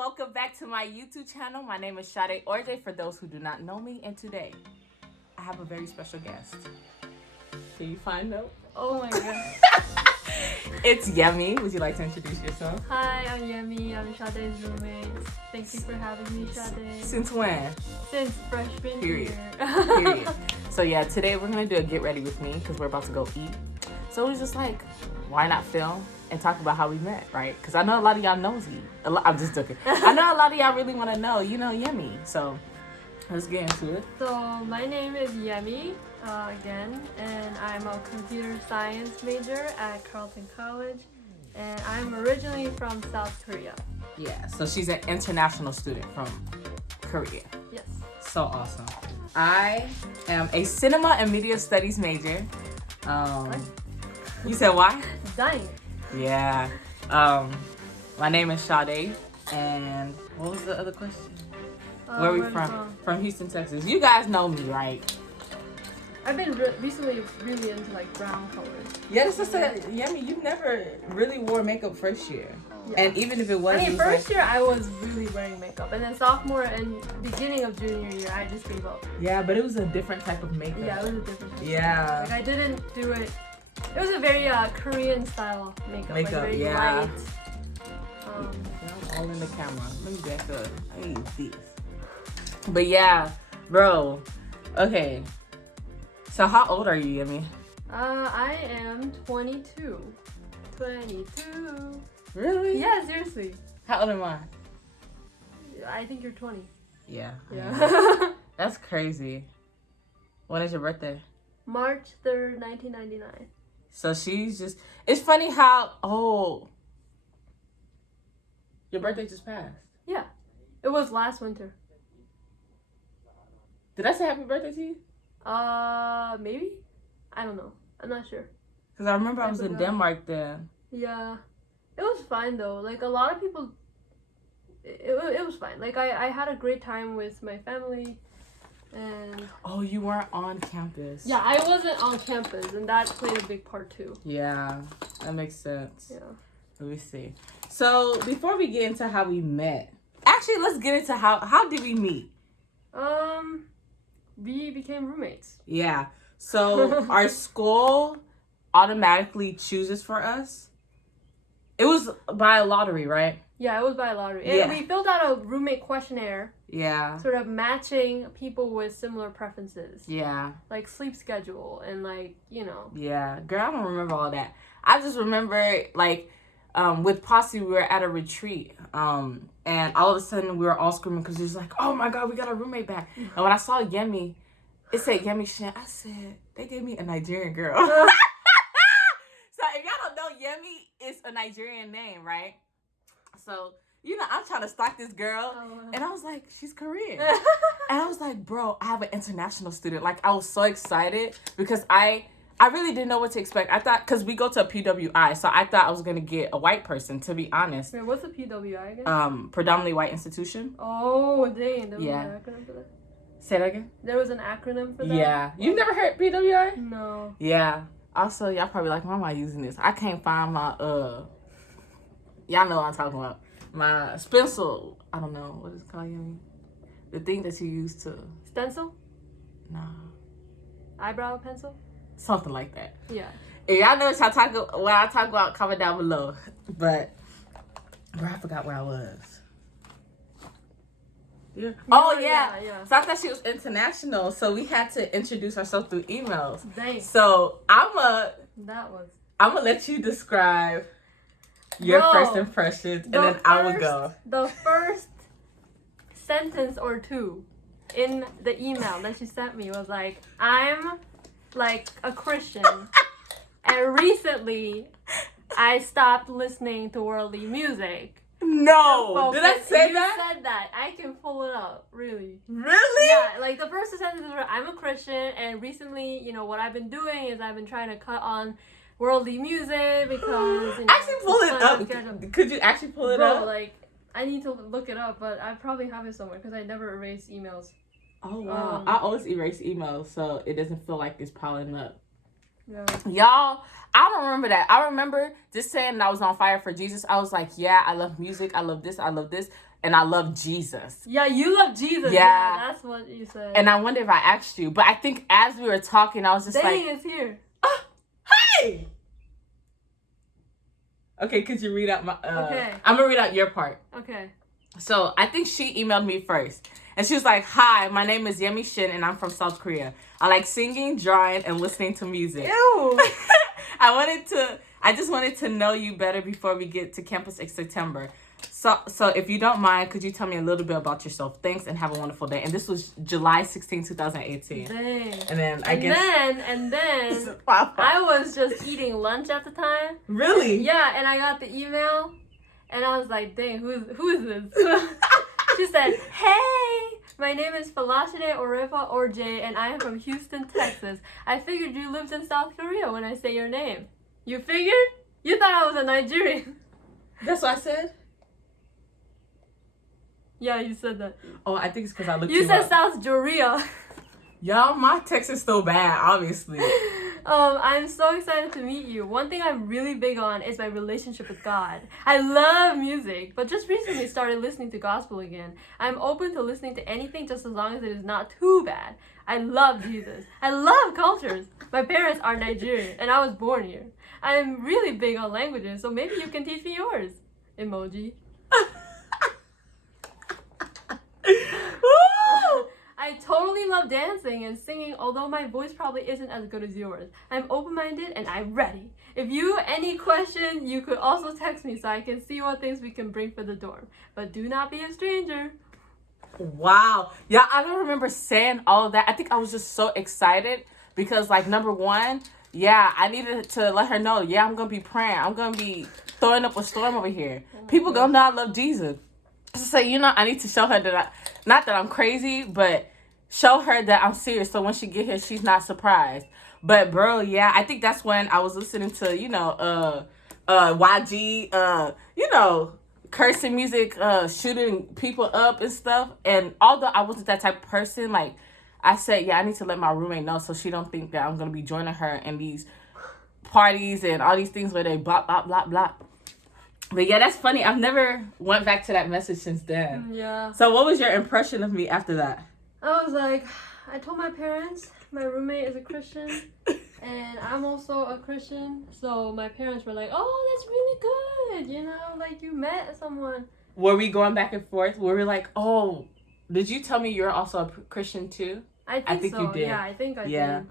welcome back to my YouTube channel. My name is Sade Orje for those who do not know me, and today I have a very special guest. Can you find out? Oh my god. It's Yemi. Would you like to introduce yourself? Hi, I'm Yemi. I'm Sade's roommate. Thank you for having me, Sade. Since when? Since freshman Period. year. Period. So yeah, today we're gonna do a get ready with me because we're about to go eat. So it was just like, why not film and talk about how we met, right? Because I know a lot of y'all nosy. I'm just joking. I know a lot of y'all really want to know, Yemi. So let's get into it. So my name is Yemi, again, and I'm a computer science major at Carleton College, and I'm originally from South Korea. Yeah, so she's an international student from Korea. Yes. So awesome. I am a cinema and media studies major. You said why? Dying. Yeah. My name is Sade, and what was the other question? Where are we from? From Houston, Texas. You guys know me, right? I've been recently really into like brown colors. Yeah, that's what I said. Yemi, you never really wore makeup first year. Yeah. And even if it was, first year I was really wearing makeup, and then sophomore and beginning of junior year I just gave up. Yeah, but it was a different type of makeup. Yeah, it was a different type. Yeah. Like I didn't do it. It was a very Korean style makeup. Like very light. I'm all in the camera. Let me back up. I need this. But yeah, bro. Okay. So how old are you, Yemi? I am 22. 22. Really? Yeah, seriously. How old am I? I think you're 20. Yeah. Yeah. That's crazy. When is your birthday? March 3rd, 1999. So she's just... It's funny how... Oh. Your birthday just passed. Yeah. It was last winter. Did I say happy birthday to you? Maybe? I don't know. I'm not sure. Because I remember I was in Denmark then. Yeah. It was fine though. Like a lot of people... It was fine. Like I had a great time with my family. And oh, you weren't on campus. Yeah, I wasn't on campus, and that played a big part too. Yeah, that makes sense. Yeah. Let me see. So before we get into how we met, actually, let's get into how did we meet? We became roommates. Yeah. So our school automatically chooses for us. It was by a lottery, right? Yeah, it was by lottery. Yeah. And we filled out a roommate questionnaire. Yeah. Sort of matching people with similar preferences. Yeah. Like sleep schedule and Yeah. Girl, I don't remember all that. I just remember with Posse we were at a retreat. And all of a sudden we were all screaming because it was like, oh my God, we got a roommate back. And when I saw Yemi, it said Yemi Shin. I said, they gave me a Nigerian girl. So if y'all don't know, Yemi is a Nigerian name, right? So, I'm trying to stalk this girl. And I was like, she's Korean. And I was like, bro, I have an international student. Like, I was so excited because I really didn't know what to expect. I thought, because we go to a PWI, so I thought I was going to get a white person, to be honest. Wait, what's a PWI again? Predominantly white institution. Oh, dang. There was an acronym for that? Say that again? There was an acronym for that? Yeah. You've never heard PWI? No. Yeah. Also, y'all probably like, why am I using this? I can't find my, y'all know what I'm talking about. My stencil. I don't know. What is it called, Yemi? The thing that you use to... Stencil? No. Eyebrow pencil? Something like that. Yeah. If y'all know what I talk about, comment down below. But, bro, I forgot where I was. Yeah. Oh, yeah. So I thought she was international, so we had to introduce ourselves through emails. Dang. So I'm gonna let you describe your first impressions, and then I will go. The first sentence or two in the email that she sent me was like, I'm like a Christian, and recently I stopped listening to worldly music. No, did I say that? You said that. I can pull it up. Really? Really? Yeah. Like the first sentence was, I'm a Christian, and recently, what I've been doing is I've been trying to cut on worldly music because actually pull it up. Could you actually pull it up? Like I need to look it up, but I probably have it somewhere because I never erase emails. Oh wow! I always erase emails so it doesn't feel like it's piling up. Yeah. Y'all, I don't remember that. I remember just saying that I was on fire for Jesus. I was like, yeah, I love music. I love this. And I love Jesus. Yeah, you love Jesus. Yeah. That's what you said. And I wonder if I asked you. But I think as we were talking, I was just Dang, like, it's here. hey! Okay, could you read out my... Okay. I'm going to read out your part. Okay. So I think she emailed me first. And she was like, hi, my name is Yemi Shin and I'm from South Korea. I like singing, drawing, and listening to music. Ew. I just wanted to know you better before we get to campus in September. So if you don't mind, could you tell me a little bit about yourself? Thanks and have a wonderful day. And this was July 16, 2018. Dang. And then I was just eating lunch at the time. Really? Yeah, and I got the email and I was like, dang, who is this? She said, hey, my name is Falashide Orepa Orje and I am from Houston, Texas. I figured you lived in South Korea when I say your name. You figured? You thought I was a Nigerian. That's what I said? Yeah, you said that. Oh, I think it's because I looked You said up. South Korea. Y'all, my text is still bad, obviously. I'm so excited to meet you. One thing I'm really big on is my relationship with God. I love music, but just recently started listening to gospel again. I'm open to listening to anything just as long as it is not too bad. I love Jesus. I love cultures. My parents are Nigerian, and I was born here. I'm really big on languages, so maybe you can teach me yours. Emoji. I totally love dancing and singing, although my voice probably isn't as good as yours. I'm open-minded and I'm ready. If you any question, you could also text me so I can see what things we can bring for the dorm. But do not be a stranger. Wow. Yeah, I don't remember saying all of that. I think I was just so excited because, like, number one, yeah, I needed to let her know, yeah, I'm going to be praying. I'm going to be throwing up a storm over here. People going to know I love Jesus. So, I need to show her that not that I'm crazy, but show her that I'm serious. So when she get here, she's not surprised. But bro, yeah, I think that's when I was listening to, YG, cursing music, shooting people up and stuff. And although I wasn't that type of person, like I said, yeah, I need to let my roommate know so she don't think that I'm gonna be joining her in these parties and all these things where they blah blah blah blah. But yeah, that's funny. I've never went back to that message since then. Yeah. So what was your impression of me after that? I was like, I told my parents my roommate is a Christian and I'm also a Christian. So my parents were like, oh, that's really good. Like you met someone. Were we going back and forth? Were we like, oh, did you tell me you're also a Christian too? I think so. You did. Yeah, I think I yeah.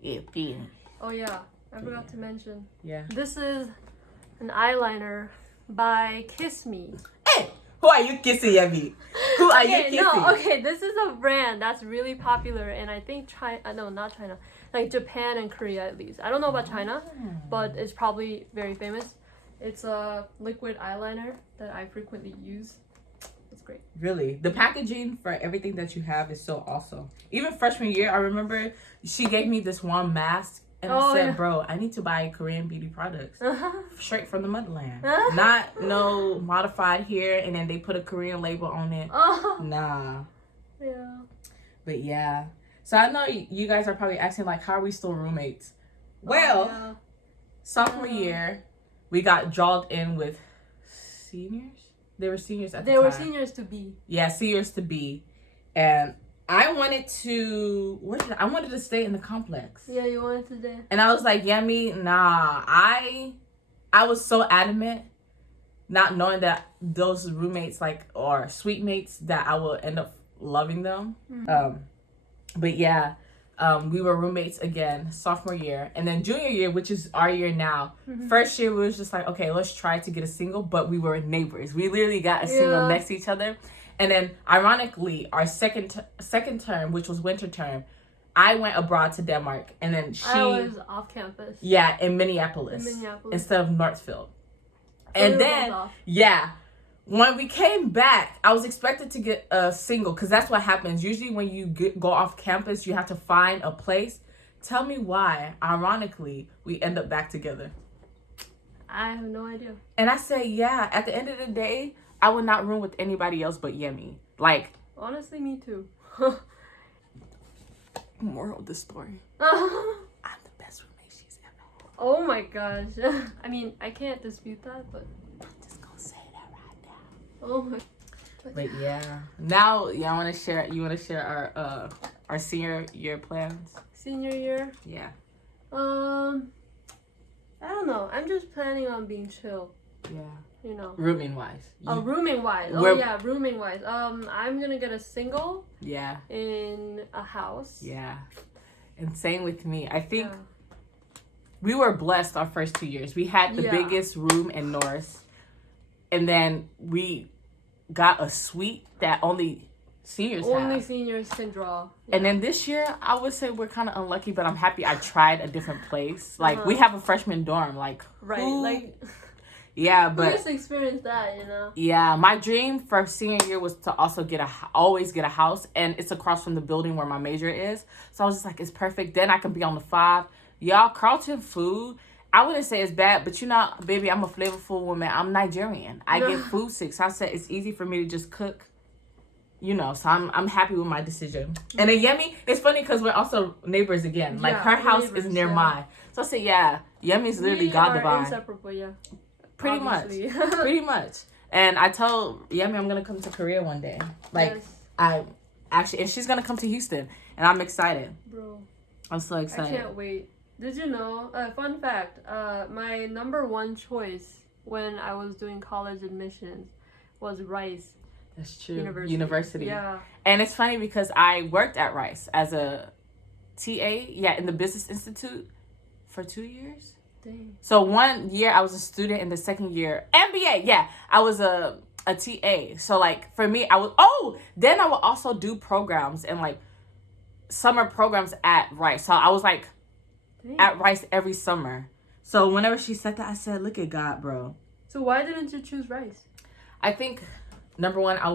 did. Yeah. Oh yeah, I forgot to mention. Yeah. This is an eyeliner by Kiss Me. Hey, who are you kissing, Yemi? Who are you kissing? No, okay, this is a brand that's really popular in I think China. No, not China. Like Japan and Korea at least. I don't know about China, but it's probably very famous. It's a liquid eyeliner that I frequently use. It's great. Really, the packaging for everything that you have is so awesome. Even freshman year, I remember she gave me this one mask. And I said, yeah. Bro, I need to buy Korean beauty products straight from the motherland. Not no modified here, and then they put a Korean label on it. Nah. Yeah. But yeah. So I know you guys are probably asking, like, how are we still roommates? Well, sophomore year, we got drawn in with seniors. They were seniors at the time. They were seniors to be. Yeah, seniors to be. And I wanted to stay in the complex. Yeah, you wanted to stay. And I was like, Yemi, nah. I was so adamant, not knowing that those roommates, or suite mates, that I will end up loving them. Mm-hmm. But yeah, we were roommates again, sophomore year. And then junior year, which is our year now. Mm-hmm. First year, we was just like, okay, let's try to get a single. But we were neighbors. We literally got a single next to each other. And then, ironically, our second term, which was winter term, I went abroad to Denmark, and then I was off campus. Yeah, in Minneapolis. Instead of Northfield. And then, when we came back, I was expected to get a single, because that's what happens. Usually when you go off campus, you have to find a place. Tell me why, ironically, we end up back together. I have no idea. And I said, yeah, at the end of the day, I would not room with anybody else but Yemi. Like, honestly, me too. Moral of the story. I'm the best roommate Oh my gosh. I mean, I can't dispute that, but I'm just gonna say that right now. oh my. But yeah, now y'all want to share. You want to share our senior year plans? Senior year? Yeah. I don't know. I'm just planning on being chill. Yeah. You know. Rooming wise. Rooming wise. Oh yeah, rooming wise. I'm gonna get a single. Yeah. In a house. Yeah. And same with me. I think we were blessed our first 2 years. We had the biggest room in North, and then we got a suite that only seniors have. Seniors can draw. And then this year, I would say we're kind of unlucky, but I'm happy I tried a different place. Like, we have a freshman dorm. Like, yeah, but... Who just experienced that, you know? Yeah, my dream for senior year was to also always get a house. And it's across from the building where my major is. So I was just like, it's perfect. Then I can be on the 5. Y'all, Carlton food, I wouldn't say it's bad. But you know, baby, I'm a flavorful woman. I'm Nigerian. I get food sick. So I said it's easy for me to just cook. You know, so I'm happy with my decision. And then Yemi, it's funny because we're also neighbors again. Like, her house is near mine. So I said, yeah, Yemi's literally God divine. Inseparable, yeah. Pretty much. Pretty much. And I told Yemi I'm going to come to Korea one day. Like, I actually, and she's going to come to Houston. And I'm excited. Bro. I'm so excited. I can't wait. Did you know, fun fact, my number one choice when I was doing college admissions was Rice. That's true. University. Yeah. And it's funny because I worked at Rice as a TA, in the Business Institute for 2 years. Dang. So 1 year I was a student, and the second year, MBA, I was a TA. So like for me, then I would also do programs and like summer programs at Rice. So I was like at Rice every summer. So whenever she said that, I said, look at God, bro. So why didn't you choose Rice? I think... Number one, I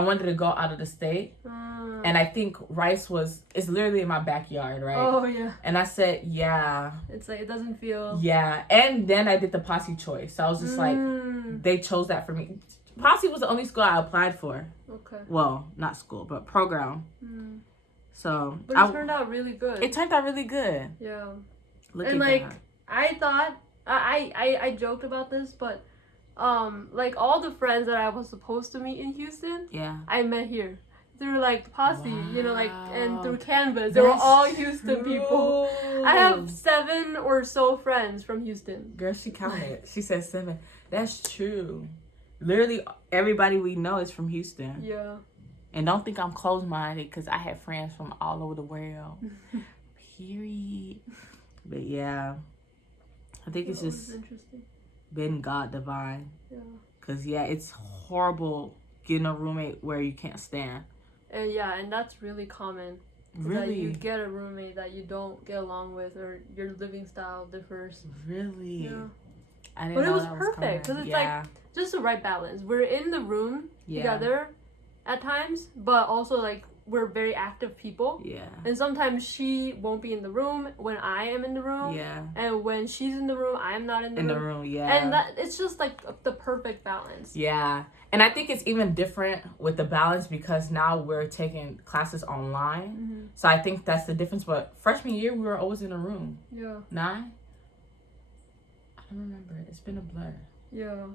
wanted to go out of the state. And I think Rice it's literally in my backyard, right? Oh, yeah. And I said, yeah. It's like, it doesn't feel... Yeah. And then I did the Posse choice. So I was just like, they chose that for me. Posse was the only school I applied for. Okay. Well, not school, but program. So... But it turned out really good. It turned out really good. Yeah. Look at that. I thought... I joked about this, but... like all the friends that I was supposed to meet in Houston, I met here through like Posse, you know, like, and through Canvas. They were all Houston people. I have 7 or so friends from Houston. Girl, she counted. She said 7. That's true. Literally everybody we know is from Houston. Yeah. And don't think I'm closed-minded because I have friends from all over the world. Period. But yeah, I think it's just interesting. Been God divine. Yeah. Cause it's horrible getting a roommate where you can't stand. And that's really common. Really? That you get a roommate that you don't get along with, or your living style differs. Really? Yeah. I didn't but know it was that perfect because it's like just the right balance. We're in the room together at times, but also like we're very active people. Yeah. And sometimes she won't be in the room when I am in the room. Yeah. And when she's in the room, I am not in the room. Yeah. And it's just like the perfect balance. Yeah. And I think it's even different with the balance because now we're taking classes online. So I think that's the difference. But freshman year, we were always in a room. Yeah. 9? I don't remember. It's been a blur. Yeah.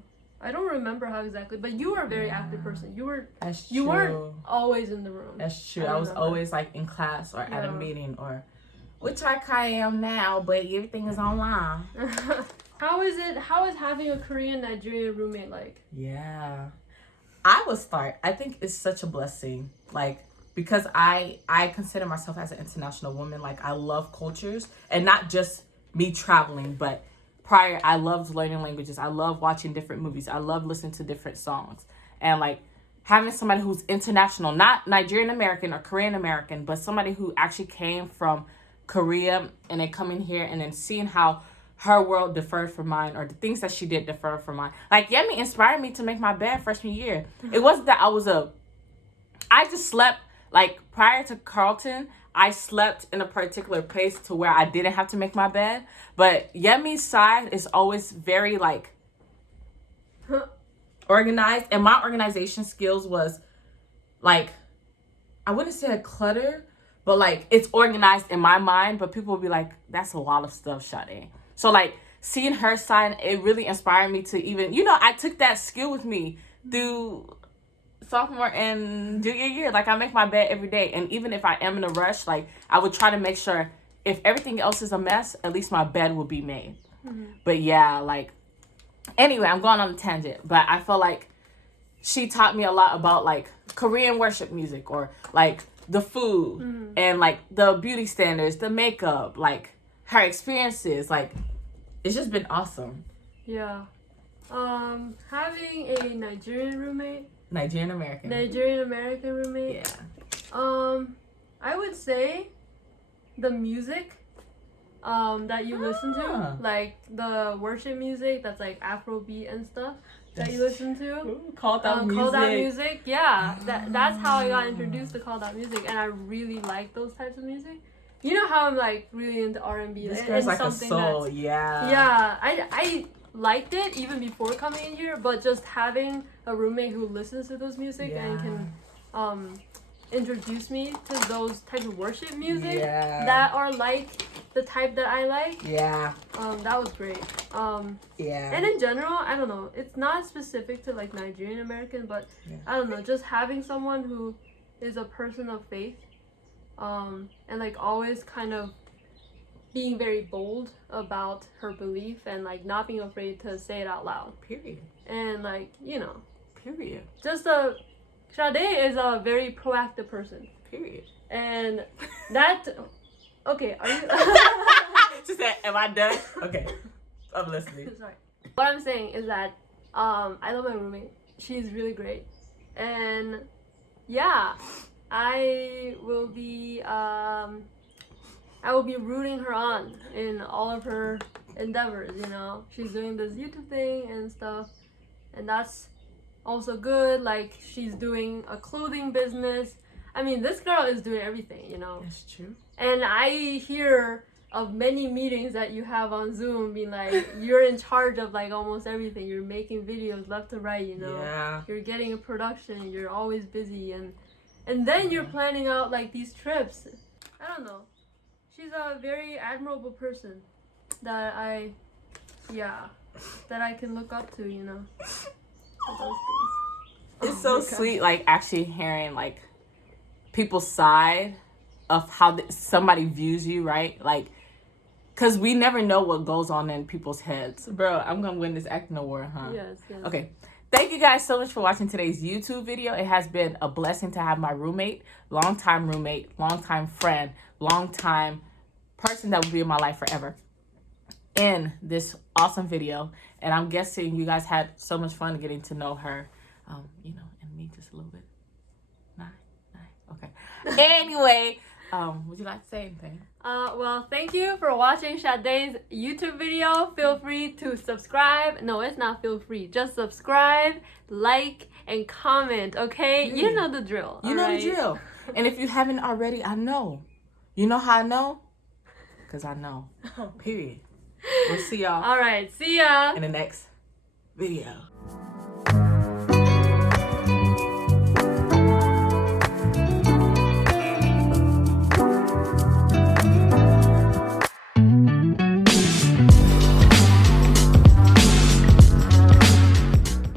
I don't remember how exactly, but you were a very active person. You true. weren't always in the room. That's true. I was always like in class or at a meeting or which I am now, but everything is online. How is having a Korean Nigerian roommate like? Yeah. I would start. I think it's such a blessing. Like, because I consider myself as an international woman. Like, I love cultures and not just me traveling, but prior, I loved learning languages. I love watching different movies. I love listening to different songs. And like having somebody who's international, not Nigerian American or Korean American, but somebody who actually came from Korea and then coming here and then seeing how her world differed from mine or the things that she did differ from mine. Like Yemi inspired me to make my bed freshman year. It wasn't that I just slept, like prior to Carlton, I slept in a particular place to where I didn't have to make my bed. But Yemi's side is always very like organized. And my organization skills was like, I wouldn't say a clutter, but like it's organized in my mind. But people will be like, "That's a lot of stuff, Sade." So like seeing her sign, it really inspired me to even, I took that skill with me through sophomore and junior year. Like I make my bed every day, and even if I am in a rush, like I would try to make sure if everything else is a mess, at least my bed will be made. But yeah, like anyway, I'm going on a tangent, but I feel like she taught me a lot about like Korean worship music, or like the food and like the beauty standards, the makeup, like her experiences. Like it's just been awesome. Yeah. Having a Nigerian roommate. Nigerian American roommate. Yeah. I would say the music that you listen to, like the worship music that's like Afrobeat and stuff that you listen to. Ooh, called out music. Yeah, that's how I got introduced to called out music, and I really like those types of music. You know how I'm like really into R&B. This girl's like a soul. Yeah, I liked it even before coming in here, but just having a roommate who listens to those music and can introduce me to those types of worship music that are like the type that I like. That was great. And in general, I don't know, it's not specific to like Nigerian American, but I don't know, just having someone who is a person of faith, and like always kind of being very bold about her belief and like not being afraid to say it out loud. Period. And like, Period. Sade is a very proactive person. Period. And that, okay, are you? She said, "Am I done?" Okay, I'm listening. Sorry. What I'm saying is that I love my roommate. She's really great, and yeah, I will be rooting her on in all of her endeavors. She's doing this YouTube thing and stuff, and that's also good. Like she's doing a clothing business. I mean, this girl is doing everything. That's true. And I hear of many meetings that you have on Zoom being like, you're in charge of like almost everything. You're making videos left to right, Yeah. You're getting a production, you're always busy, and then you're planning out like these trips. I don't know. She's a very admirable person that I can look up to, for those things. It's so sweet, like actually hearing like people's side of how somebody views you, right? Like, cause we never know what goes on in people's heads. Bro, I'm gonna win this acting award, huh? Yes. Okay. Thank you guys so much for watching today's YouTube video. It has been a blessing to have my longtime roommate, longtime friend, longtime person that will be in my life forever in this awesome video. And I'm guessing you guys had so much fun getting to know her, and me just a little bit. Nice. Okay. Anyway, would you like to say anything? Well, thank you for watching Sade's YouTube video. Feel free to subscribe. No, it's not feel free. Just subscribe, like, and comment, okay? You know the drill. You know the drill. And if you haven't already, I know. You know how I know? Because I know. Period. We'll see y'all. All right. See ya. In the next video.